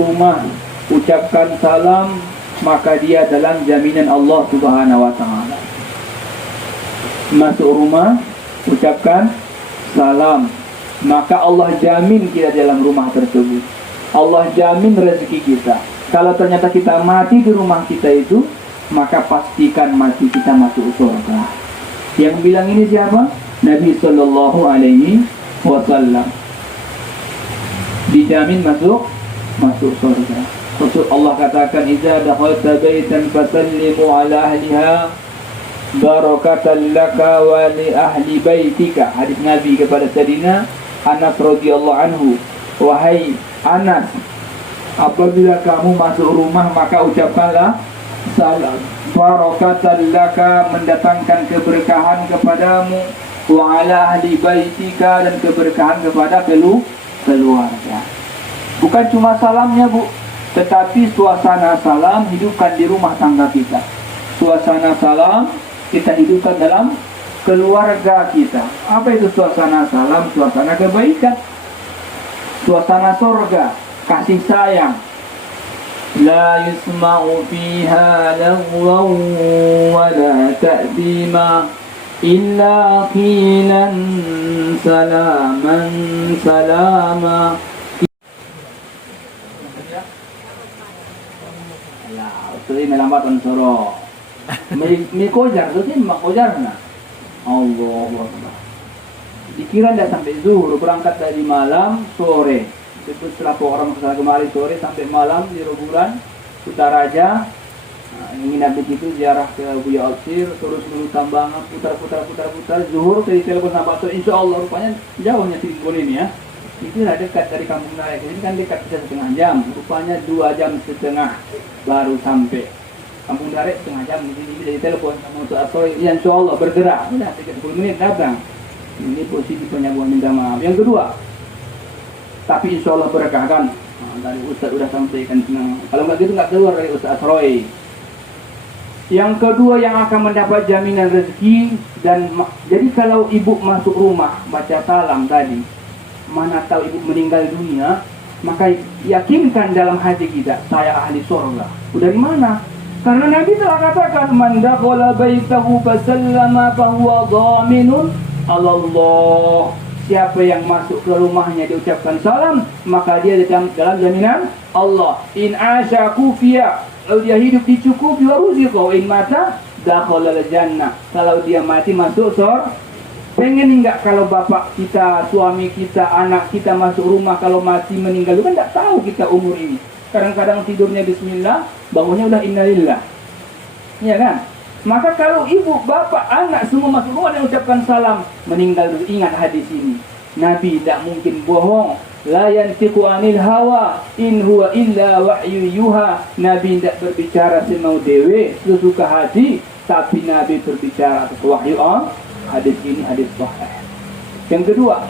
rumah ucapkan salam, maka dia dalam jaminan Allah Subhanahu wa taala. Masuk rumah ucapkan salam, maka Allah jamin kita dalam rumah tersebut. Allah jamin rezeki kita. Kalau ternyata kita mati di rumah kita itu, maka pastikan mati kita masuk surga. Yang bilang ini siapa? Nabi sallallahu alaihi wasallam. Dijamin masuk surga. Rasul Allah katakan, "Idza dakhalta baitan fasallimu ala ahliha barakatan laka wa li ahli baitika." Hadis Nabi kepada Sayyidina Anas radhiyallahu anhu, "Wahai Anas, apabila kamu masuk rumah maka ucapkanlah salam. Barakatan laka, mendatangkan keberkahan kepadamu, wa ala ahli baitika, dan keberkahan kepada keluarga." Bukan cuma salamnya, Bu, tetapi suasana salam hidupkan di rumah tangga kita. Suasana salam kita hidupkan dalam keluarga kita. Apa itu suasana salam? Suasana kebaikan, suasana surga, kasih sayang. La yusma'u fiha lagwan wa la ta'dima illa qilan salaman salama. Ini melambat soro. Mi kojar tu sih mak kojar na. Allahu Akbar. Dikira dah sampai zuhur, berangkat dari malam sore. Itu setelah orang kesana kemari sore sampai malam di Roburan, Sutaraja. Nginap di situ, ziarah ke Buya Alsir, terus menuju Tambangan, putar. Zuhur dari telepon sama Pak, insyaallah rupanya jauhnya Tirgon ini ya. Itu lah dekat dari Kampung Naik. Ini kan dekat bisa setengah jam. Rupanya 2 jam setengah baru sampai. Kampung Naik setengah jam. Di sini dari telepon sama Ustaz Asroy. Ya insyaallah bergerak. Sudah 30 menit datang. Ini posisi penyabuhan minta maaf. Yang kedua, tapi insyaallah berkah kan. Dari Ustaz sudah sampaikan senang. Kalau nggak gitu nggak keluar dari Ustaz Asroy. Yang kedua yang akan mendapat jaminan rezeki dan jadi kalau ibu masuk rumah baca salam tadi, mana tahu ibu meninggal dunia, maka yakinkan dalam hati kita, saya ahli surga. Dari mana? Karena Nabi telah katakan, man dakhala baitahu fasallama fahuwa dhaminun Allah. Siapa yang masuk ke rumahnya diucapkan salam, maka dia dalam jaminan Allah. In asya kufiya, kalau dia hidup dicukupi, wa ruziqa, in mata dakhala al-jannah. Kalau dia mati masuk surga. Pengen enggak kalau bapak kita, suami kita, anak kita masuk rumah kalau mati meninggal, kan enggak tahu kita umur ini. Kadang-kadang tidurnya bismillah, bangunnya udah innalillah. Ya kan? Maka kalau ibu, bapak, anak semua masuk rumah dan ucapkan salam, meninggal dulu. Ingat hadis ini. Nabi tidak mungkin bohong. La yantiqu anil hawa in huwa illa wahyu yuha. Nabi tidak berbicara semau dewe, sesuka hati, tapi Nabi berbicara atas wahyu Allah. Hadis ini hadis sahih. Yang kedua,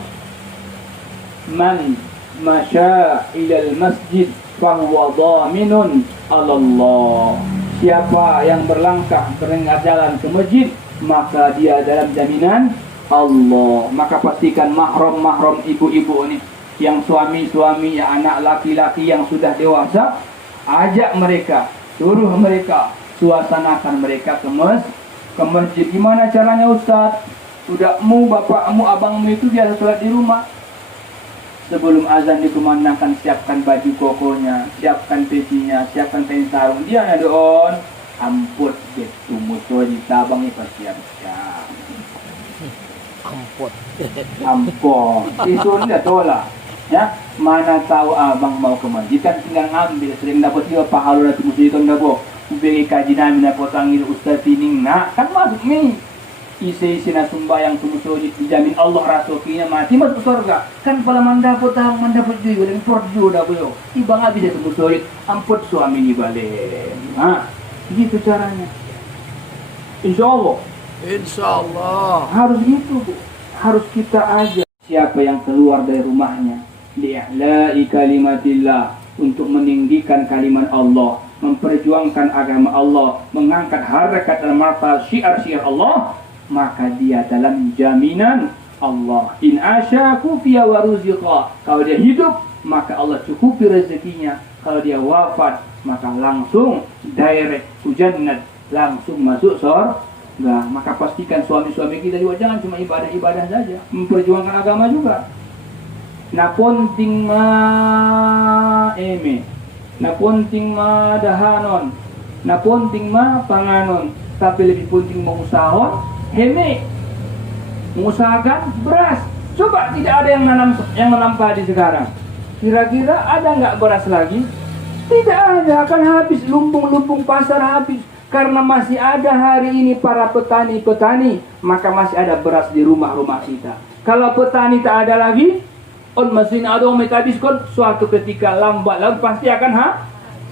man masya ilal masjid fahuwa dhaminun Allah. Siapa yang berlangkah jalan ke masjid, maka dia dalam jaminan Allah. Maka pastikan mahram ibu-ibu ini, yang suami-suami, yang anak laki-laki yang sudah dewasa, ajak mereka, suruh mereka, suasanakan mereka ke masjid. Gimana caranya Ustaz? Budakmu, bapakmu, abangmu itu biasa sholat di rumah. Sebelum azan dikumandangkan, siapkan baju kokonya, siapkan pecinya, siapkan kain sarung. Dia ada on, amput gitu, musuh di tabang itu siap-siap. Amput. Itu dia tolak. Ya, mana tahu abang mau ke masjid kan tinggal ngambil, sering dapat juga pahala dari musuh itu dapat. Beri kaji namin na potanggil Ustaz Tining nak kan masuk ni isi na sumbayang tumuso dijamin Allah rasukinya mati masuk surga kan pala mandapot juga dan porjo dah boyo iba nga bisa tumuso amput suami ni balik gitu caranya insyaallah harus gitu Bu. Harus kita aja siapa yang keluar dari rumahnya li'la'i kalimatillah untuk meninggikan kalimat Allah, memperjuangkan agama Allah, mengangkat harkat dan martabat syiar-syiar Allah, maka dia dalam jaminan Allah. In asyaku fiya wa ruziqa. Kalau dia hidup maka Allah cukupi rezekinya. Kalau dia wafat, maka langsung direct to jannat, langsung masuk surga. Maka pastikan suami-suami kita juga jangan cuma ibadah-ibadah saja, memperjuangkan agama juga. Naponting ma eme, naponting ma dahanon, naponting ma panganon, tapi lebih penting mengusahon heme, mengusahakan beras. Coba tidak ada yang menanam padi sekarang. Kira-kira ada nggak beras lagi? Tidak ada, akan habis, lumbung-lumbung pasar habis. Karena masih ada hari ini para petani-petani, maka masih ada beras di rumah-rumah kita. Kalau petani tak ada lagi, masih ada yang habiskan, suatu ketika lambat laun pasti akan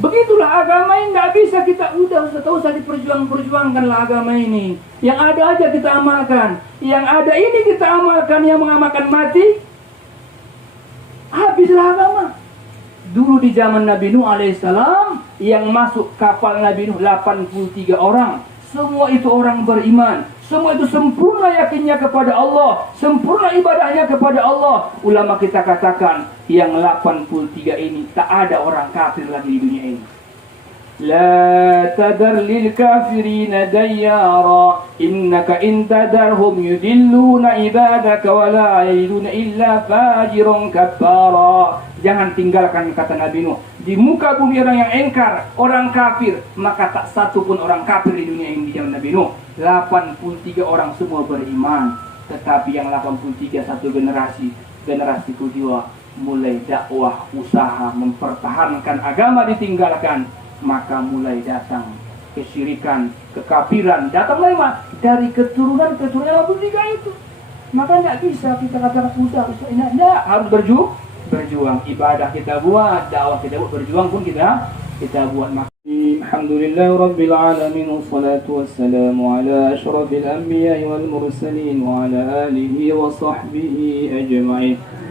begitulah agama ini. Nggak bisa kita udah usah diperjuangkanlah agama ini. Yang ada aja kita amalkan, yang ada ini kita amalkan, yang mengamalkan mati, habislah agama. Dulu di zaman Nabi Nuh alaihissalam, yang masuk kapal Nabi Nuh 83 orang. Semua itu orang beriman. Semua itu sempurna yakinnya kepada Allah, sempurna ibadahnya kepada Allah. Ulama kita katakan, yang 83 ini tak ada orang kafir lagi di dunia ini. La tadar lil kafirina dayyara, innaka in tadarhum yudilluna ibadaka wa la yaliduna illa fajirun kafara. Jangan tinggalkan, kata Nabi Nuh, di muka bumi orang yang engkar, orang kafir, maka tak satu pun orang kafir di dunia ini. Di zaman Nabi Nuh 83 orang semua beriman. Tetapi yang 83 satu generasi kedua mulai dakwah, usaha mempertahankan agama ditinggalkan, maka mulai datang kesyirikan, kekafiran, datang lagi dari keturunan 83 itu. Maka tidak bisa kita katakan udah ini, tidak, harus berjuang. Ibadah kita buat, dakwah kita buat, berjuang pun kita buat. Alhamdulillah Rabbil Alamin, wassalatu wassalamu ala ashrafil anbiya wal mursalin wa ala alihi wa sahbihi ajma'in.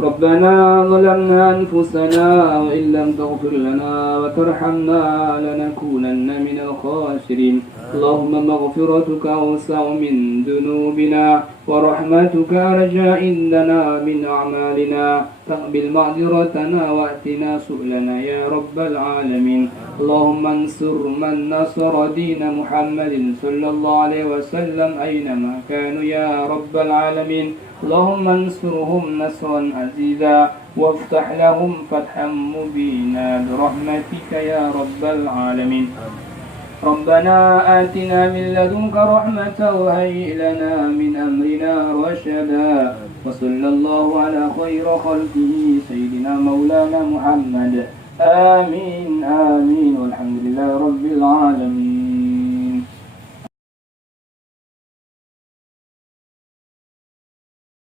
ربنا ظلمنا أنفسنا وإن لم تغفر لنا وترحمنا لنكونن من الخاسرين. اللهم مغفرتك أوسع من ذنوبنا ورحمتك أرجى عندنا من أعمالنا. تقبل معذرتنا وأتنا سؤلنا يا رب العالمين. اللهم انصر من نصر دين محمد صلى الله عليه وسلم أينما كانوا يا رب العالمين. اللهم انصرهم نصرا عزيزا وافتح لهم فتحا مبينا برحمتك يا رب العالمين. ربنا آتنا من لدنك رحمة وهيئ لنا من أمرنا رشدا. وصلى الله على خير خلقه سيدنا مولانا محمد. آمين آمين والحمد لله رب العالمين.